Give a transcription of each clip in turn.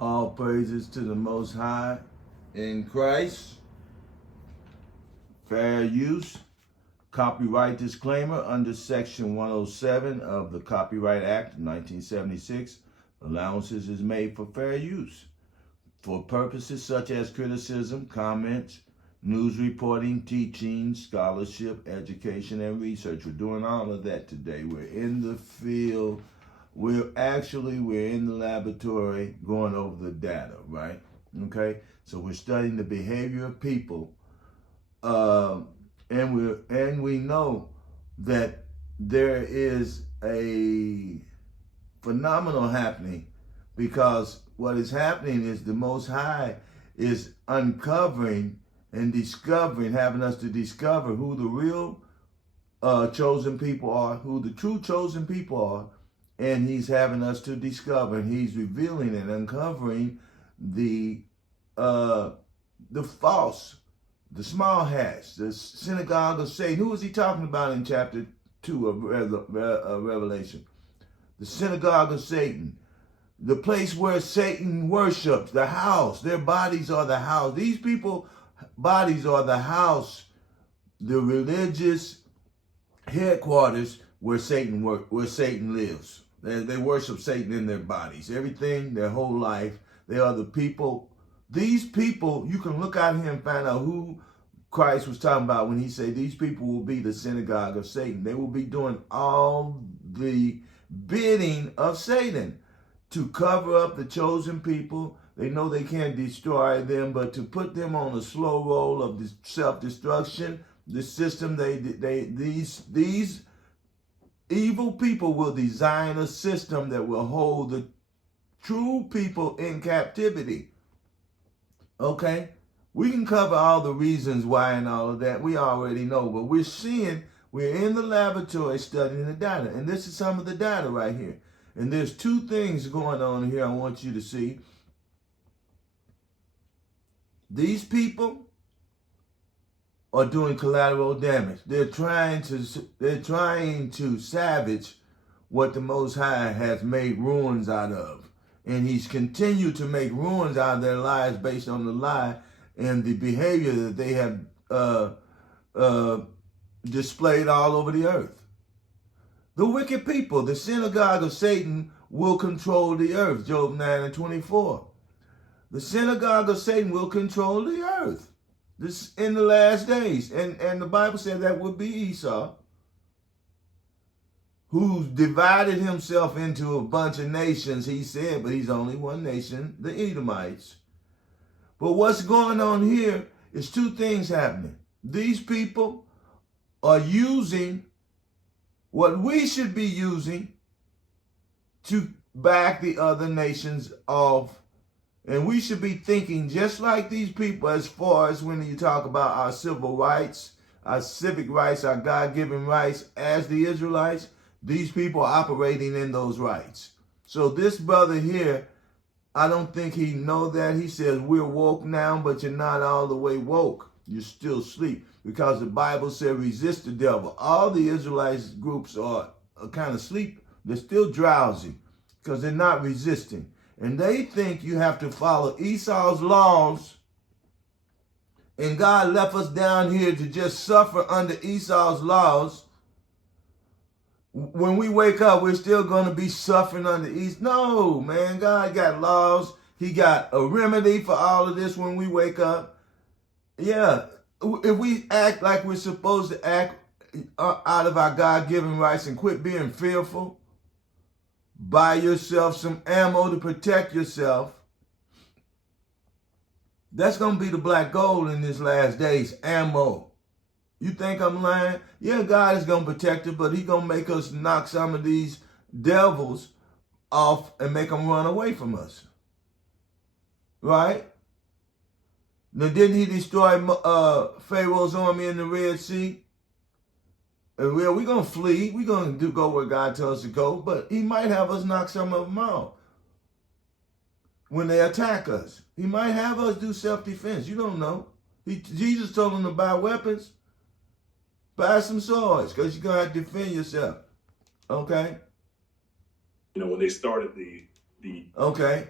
All praises to the Most High in Christ. Fair use. Copyright disclaimer under Section 107 of the Copyright Act of 1976. Allowances is made for fair use for purposes such as criticism, comments, news reporting, teaching, scholarship, education, and research. We're doing all of that today. We're in the field. We're in the laboratory going over the data, right? Okay, so we're studying the behavior of people, and we know that there is a phenomenal happening, because what is happening is the Most High is uncovering and discovering, having us to discover who the real chosen people are, who the true chosen people are. And he's having us to discover, and he's revealing and uncovering the false, the small hats, the synagogue of Satan. Who is he talking about in chapter 2 of Revelation? The synagogue of Satan, the place where Satan worships, the house. Their bodies are the house. These people, bodies are the house, the religious headquarters where Satan lives. They worship Satan in their bodies. Everything, their whole life. They are the people. These people, you can look out here and find out who Christ was talking about when he said these people will be the synagogue of Satan. They will be doing all the bidding of Satan to cover up the chosen people. They know they can't destroy them, but to put them on a slow roll of self-destruction, the system, these evil people will design a system that will hold the true people in captivity. Okay? We can cover all the reasons why and all of that. We already know, but we're in the laboratory studying the data. And this is some of the data right here. And there's two things going on here I want you to see. These people are doing collateral damage. They're trying to savage what the Most High has made ruins out of. And he's continued to make ruins out of their lives based on the lie and the behavior that they have displayed all over the earth. The wicked people, the synagogue of Satan, will control the earth. Job 9:24. The synagogue of Satan will control the earth. This in the last days. And the Bible said that would be Esau, who divided himself into a bunch of nations, he said, but he's only one nation, the Edomites. But what's going on here is two things happening. These people are using what we should be using to back the other nations off. And we should be thinking just like these people as far as when you talk about our civil rights, our civic rights, our God-given rights as the Israelites. These people are operating in those rights. So this brother here, I don't think he know that. He says we're woke now, but you're not all the way woke. You're still asleep, because the Bible said resist the devil. All the Israelites groups are kind of asleep. They're still drowsy because they're not resisting. And they think you have to follow Esau's laws. And God left us down here to just suffer under Esau's laws. When we wake up, we're still going to be suffering under Esau. No, man, God got laws. He got a remedy for all of this when we wake up. Yeah, if we act like we're supposed to act out of our God-given rights and quit being fearful, buy yourself some ammo to protect yourself. That's going to be the black gold in this last days, ammo. You think I'm lying? Yeah, God is going to protect us, but he's going to make us knock some of these devils off and make them run away from us. Right? Now, didn't he destroy Pharaoh's army in the Red Sea? And we're going to flee. We're going to go where God tells us to go, but he might have us knock some of them out when they attack us. He might have us do self-defense. You don't know. Jesus told them to buy weapons. Buy some swords, because you're going to have to defend yourself. Okay? You know, when they started the Okay.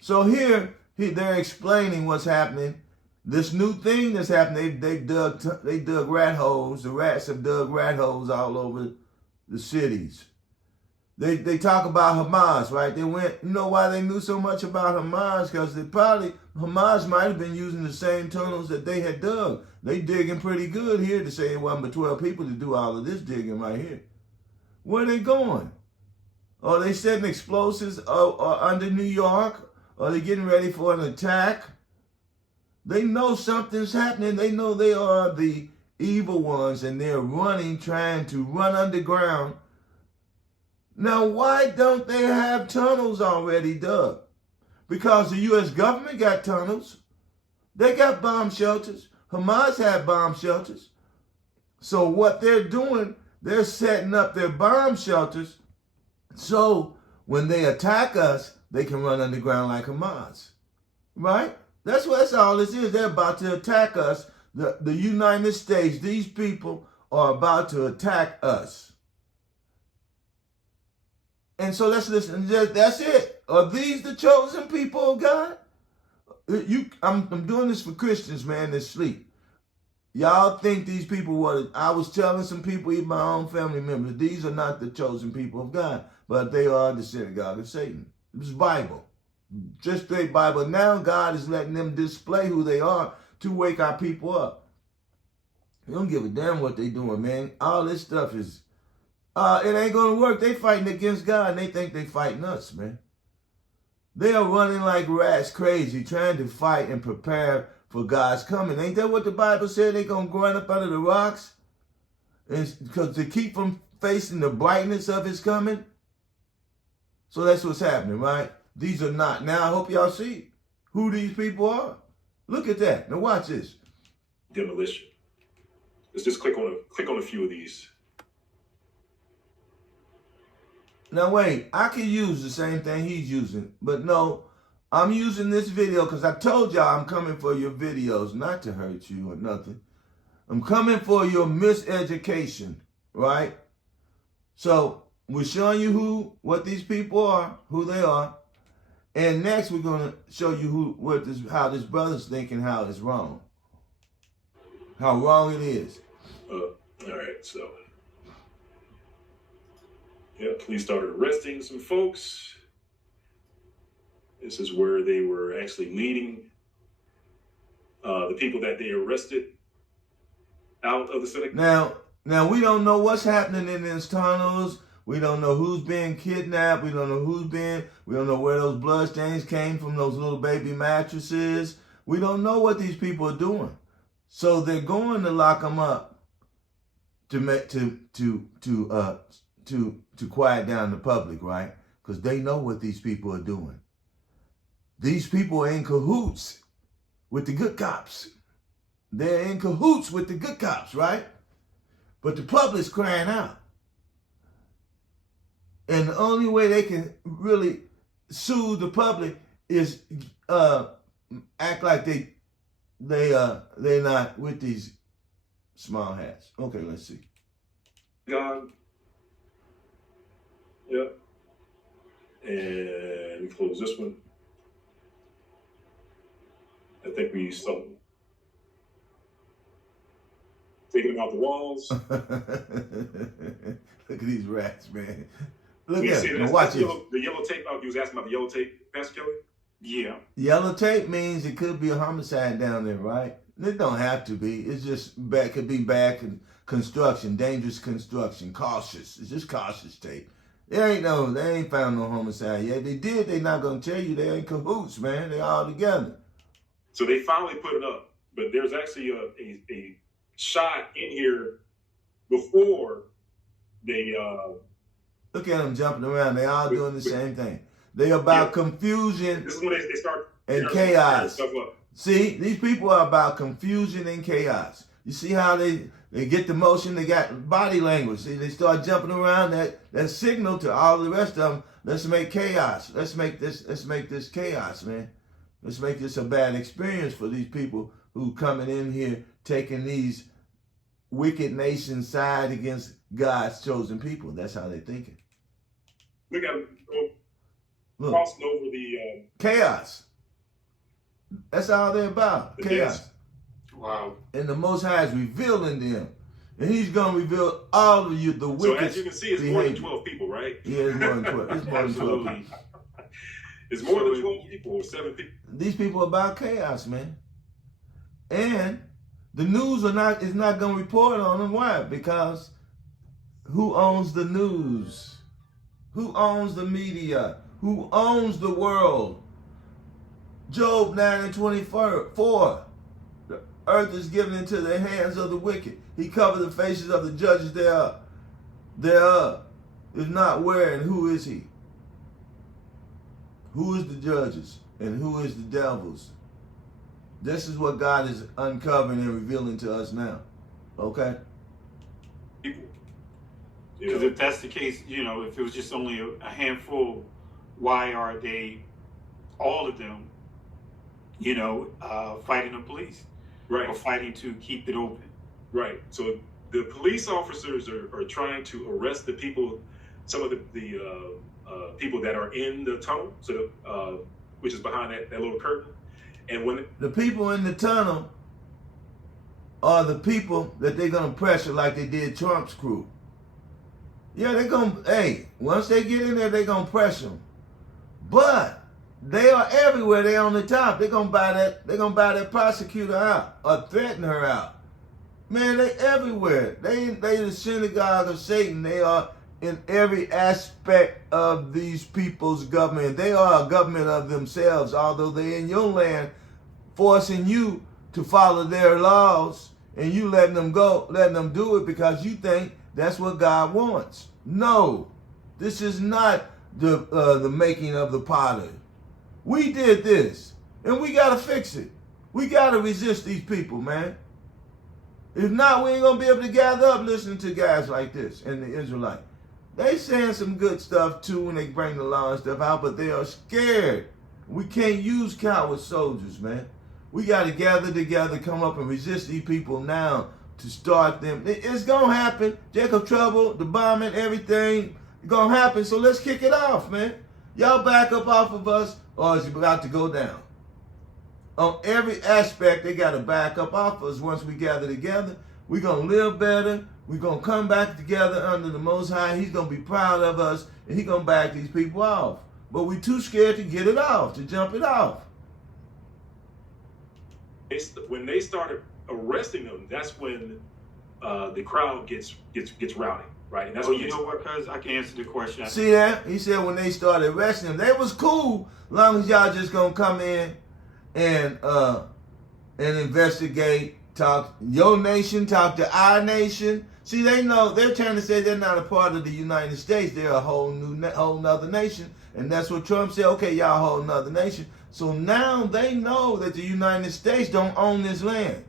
So here they're explaining what's happening. This new thing that's happening. They dug rat holes. The rats have dug rat holes all over the cities. They talk about Hamas, right? They went, you know why they knew so much about Hamas? Because Hamas might have been using the same tunnels that they had dug. They digging pretty good here to say it wasn't but 12 people to do all of this digging right here. Where are they going? Are they setting explosives under New York? Are they getting ready for an attack? They know something's happening. They know they are the evil ones and they're running, trying to run underground. Now, why don't they have tunnels already dug? Because the U.S. government got tunnels. They got bomb shelters. Hamas had bomb shelters. So what they're doing, they're setting up their bomb shelters so when they attack us, they can run underground like Hamas. Right? That's all this is. They're about to attack us. The United States, these people are about to attack us. And so let's listen. That's it. Are these the chosen people of God? I'm doing this for Christians, man, that sleep. Y'all think these people were, I was telling some people, even my own family members, these are not the chosen people of God, but they are the synagogue of Satan. It's Bible. Just straight Bible. Now God is letting them display who they are to wake our people up. They don't give a damn what they doing, man. All this stuff is, it ain't going to work. They fighting against God and they think they fighting us, man. They are running like rats crazy, trying to fight and prepare for God's coming. Ain't that what the Bible said? They going to grind up under the rocks? Because to keep from facing the brightness of his coming? So that's what's happening, right? These are not. Now I hope y'all see who these people are. Look at that. Now watch this. Demolition. Let's just click on a few of these. Now wait, I can use the same thing he's using, but no, I'm using this video because I told y'all I'm coming for your videos, not to hurt you or nothing. I'm coming for your miseducation, right? So we're showing you what these people are, who they are, and next we're gonna show you how this brother's thinking, how it's wrong, how wrong it is. All right, so. Yeah, police started arresting some folks. This is where they were actually leading the people that they arrested out of the synagogue. Now we don't know what's happening in these tunnels. We don't know who's being kidnapped. We don't know we don't know where those bloodstains came from, those little baby mattresses. We don't know what these people are doing. So they're going to lock them up to quiet down the public, right? Because they know what these people are doing. These people are in cahoots with the good cops. They're in cahoots with the good cops, right? But the public's crying out. And the only way they can really sue the public is act like they're not with these small hats. Okay, let's see. God. Yep. And we close this one. I think we saw taking them out the walls. Look at these rats, man. Look at it. Now watch it. The yellow tape. You was asking about the yellow tape, Pastor Kelly? Yeah. Yellow tape means it could be a homicide down there, right? It don't have to be. It's just bad. Could be bad construction, dangerous construction, cautious. It's just cautious tape. They ain't found no homicide yet. They did. They not gonna tell you. They in cahoots, man. They all together. So they finally put it up, but there's actually a shot in here before they. Look at them jumping around. They all doing the same thing. They about confusion. This is when they start and chaos. See, these people are about confusion and chaos. You see how they get the motion, they got body language. See, they start jumping around, that signal to all the rest of them, let's make chaos. Let's make this chaos, man. Let's make this a bad experience for these people who coming in here taking these wicked nations side against God's chosen people. That's how they're thinking. Look at them. Look, crossing over the chaos. That's all they're about. Chaos. desk. Wow. And the Most High is revealing them. And he's going to reveal all of you the wicked So as you can see, it's more than 12 people, right? Yeah, it's more than 12. It's more than 12 people. It's more than 12 people or 7 people. These people are about chaos, man. And the news is not going to report on them. Why? Because who owns the news? Who owns the media? Who owns the world? Job 9:24. The earth is given into the hands of the wicked. He covered the faces of the judges thereof. If not, where and who is he? Who is the judges and who is the devils? This is what God is uncovering and revealing to us now. Okay? People. Because if that's the case, if it was just only a handful, why are they, all of them, fighting the police? Right. Or fighting to keep it open? Right. So the police officers are trying to arrest the people, some of the people that are in the tunnel, so which is behind that little curtain. And when the people in the tunnel are the people that they're going to pressure like they did Trump's crew. Yeah, they're going to, once they get in there, they're going to pressure them. But they are everywhere. They're on the top. They're going to buy that prosecutor out or threaten her out. Man, they everywhere. They the synagogue of Satan. They are in every aspect of these people's government. They are a government of themselves, although they're in your land, forcing you to follow their laws, and you letting them do it because you think that's what God wants. No, this is not the making of the potter. We did this, and we got to fix it. We got to resist these people, man. If not, we ain't going to be able to gather up listening to guys like this and the Israelite. They saying some good stuff too when they bring the law and stuff out, but they are scared. We can't use coward soldiers, man. We got to gather together, come up and resist these people now to start them. It's going to happen. Jacob Trouble, the bombing, everything, it's going to happen. So let's kick it off, man. Y'all back up off of us or it's about to go down. On every aspect, they got to back up off us once we gather together. We're going to live better. We're going to come back together under the Most High. He's going to be proud of us, and he's going to back these people off. But we're too scared to get it off, to jump it off. When they started arresting them, that's when the crowd gets rowdy, right? And that's you know what, cuz? I can answer the question. See that? He said when they started arresting them, they was cool, long as y'all just going to come in and investigate, talk your nation, talk to our nation. See, they know, they're trying to say they're not a part of the United States. They're a whole nother nation. And that's what Trump said, okay, y'all a whole nother nation. So now they know that the United States don't own this land.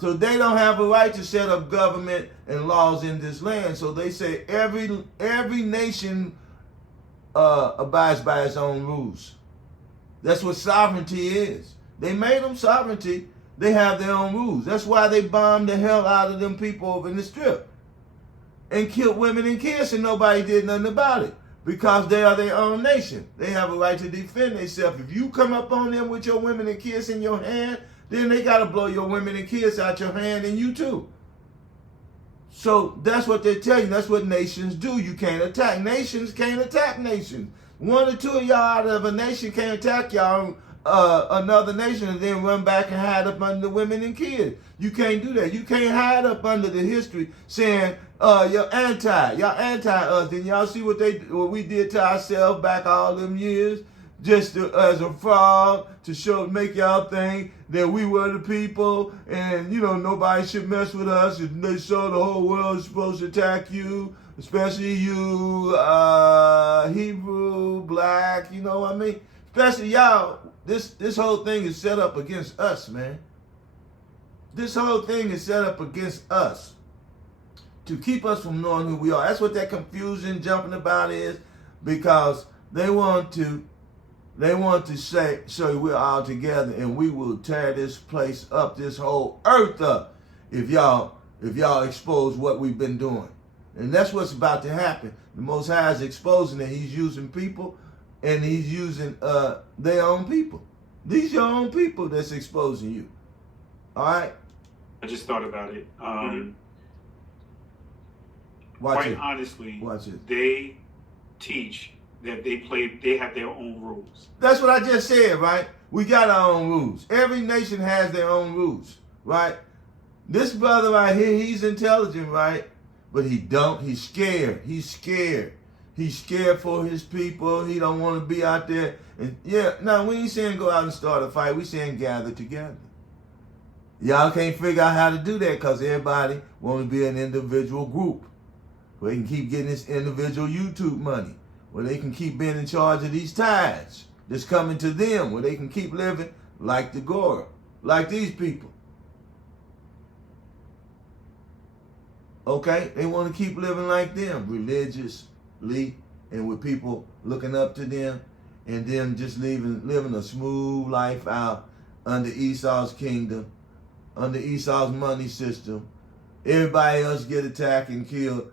So they don't have a right to set up government and laws in this land. So they say every nation abides by its own rules. That's what sovereignty is. They made them sovereignty. They have their own rules. That's why they bombed the hell out of them people over in the Strip and killed women and kids, and nobody did nothing about it because they are their own nation. They have a right to defend themselves. If you come up on them with your women and kids in your hand, then they got to blow your women and kids out your hand and you too. So that's what they tell you. That's what nations do. You can't attack. Nations can't attack nations. One or two of y'all out of a nation can't attack y'all another nation and then run back and hide up under the women and kids. You can't do that. You can't hide up under the history saying y'all anti us. Then y'all see what we did to ourselves back all them years, just as a fraud to make y'all think that we were the people and nobody should mess with us. And they saw the whole world is supposed to attack you, especially you, Hebrew, black. You know what I mean? Especially y'all. This whole thing is set up against us, man. This whole thing is set up against us to keep us from knowing who we are. That's what that confusion jumping about is, because they want to show you we're all together and we will tear this place up, this whole earth up, if y'all expose what we've been doing. And that's what's about to happen. The Most High is exposing it. He's using people and he's using their own people. These your own people that's exposing you. All right? I just thought about it. Watch Quite it. honestly, Watch it. they teach that they have their own rules. That's what I just said, right? We got our own rules. Every nation has their own rules, right? This brother right here, he's intelligent, right? But he's scared. He's scared. He's scared for his people. He don't want to be out there. And yeah, now we ain't saying go out and start a fight. We saying gather together. Y'all can't figure out how to do that because everybody want to be an individual group where they can keep getting this individual YouTube money, where they can keep being in charge of these tithes that's coming to them, where they can keep living like the Gora, like these people. Okay? They want to keep living like them, religiously, and with people looking up to them, and them just living a smooth life out under Esau's kingdom, under Esau's money system. Everybody else get attacked and killed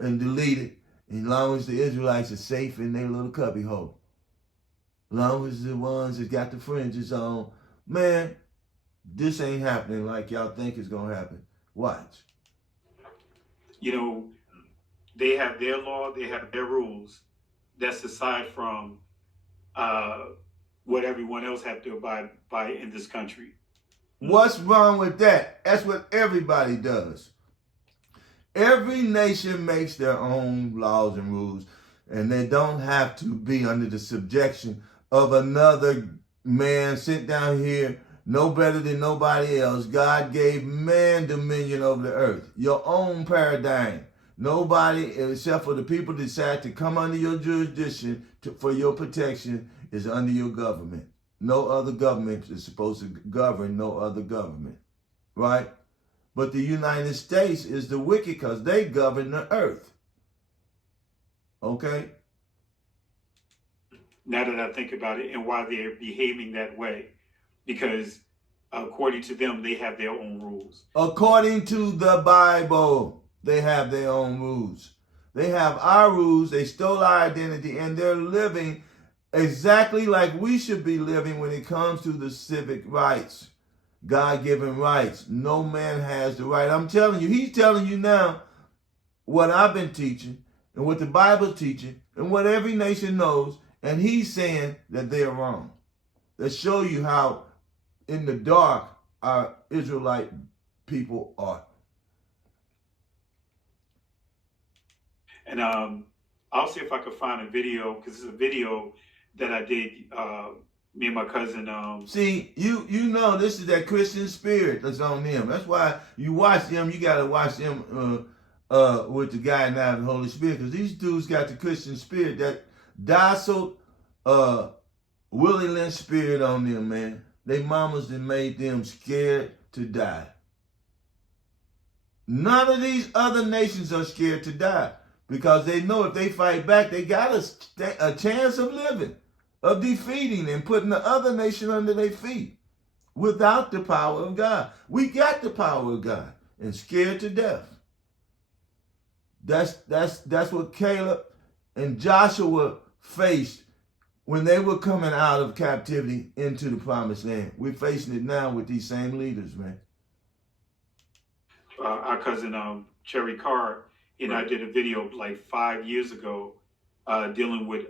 and deleted, as long as the Israelites are safe in their little cubby hole. As long as the ones that got the fringes on, man, this ain't happening like y'all think it's gonna happen. Watch. You know, they have their law, they have their rules. That's aside from what everyone else have to abide by in this country. What's wrong with that? That's what everybody does. Every nation makes their own laws and rules, and they don't have to be under the subjection of another man sent down here, no better than nobody else. God gave man dominion over the earth. Your own paradigm. Nobody, except for the people that decide to come under your jurisdiction for your protection, is under your government. No other government is supposed to govern no other government, right? But the United States is the wicked because they govern the earth. Okay? Now that I think about it and why they're behaving that way, because according to them, they have their own rules. According to the Bible, they have their own rules. They have our rules. They stole our identity, and they're living exactly like we should be living when it comes to the civic rights, God-given rights. No man has the right. I'm telling you, he's telling you now what I've been teaching and what the Bible's teaching and what every nation knows, and he's saying that they're wrong. That show you how in the dark our Israelite people are. And I'll see if I could find a video, because it's a video that I did, me and my cousin. See, you know this is that Christian spirit that's on them. That's why you watch them. You got to watch them with the guy now, the Holy Spirit, because these dudes got the Christian spirit, that docile, willing spirit on them, man. They mamas that made them scared to die. None of these other nations are scared to die because they know if they fight back, they got a chance of living, of defeating and putting the other nation under their feet without the power of God. We got the power of God and scared to death. That's what Caleb and Joshua faced when they were coming out of captivity into the promised land. We're facing it now with these same leaders, man. Our cousin Cherry Carr and I did a video like 5 years ago dealing with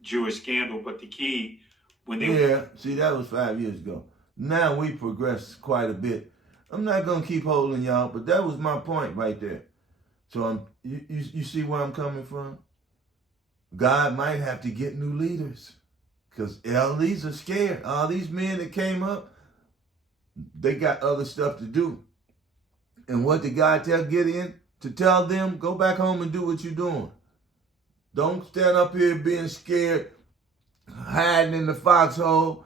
Jewish scandal, but the key when they see, that was 5 years ago. Now we progressed quite a bit. I'm not gonna keep holding y'all, but that was my point right there. So you see where I'm coming from? God might have to get new leaders because all these are scared. All these men that came up, they got other stuff to do. And what did God tell Gideon? To tell them, go back home and do what you're doing. Don't stand up here being scared, hiding in the foxhole,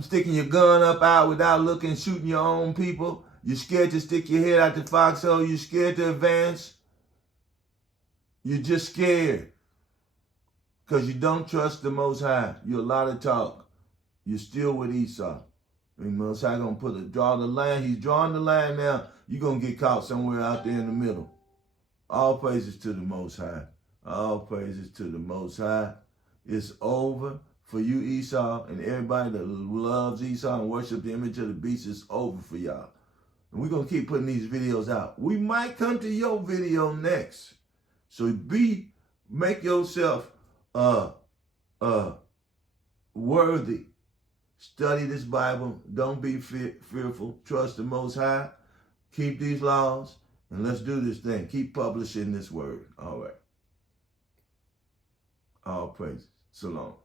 sticking your gun up out without looking, shooting your own people. You're scared to stick your head out the foxhole. You're scared to advance. You're just scared because you don't trust the Most High. You're a lot of talk. You're still with Esau. The Most High gonna draw the line. He's drawing the line now. You're going to get caught somewhere out there in the middle. All praises to the Most High. All praises to the Most High. It's over for you, Esau, and everybody that loves Esau and worship the image of the beast. It's over for y'all. And we're going to keep putting these videos out. We might come to your video next. So make yourself worthy. Study this Bible. Don't be fearful. Trust the Most High. Keep these laws. And let's do this thing. Keep publishing this word. All right. All praise. Shalom.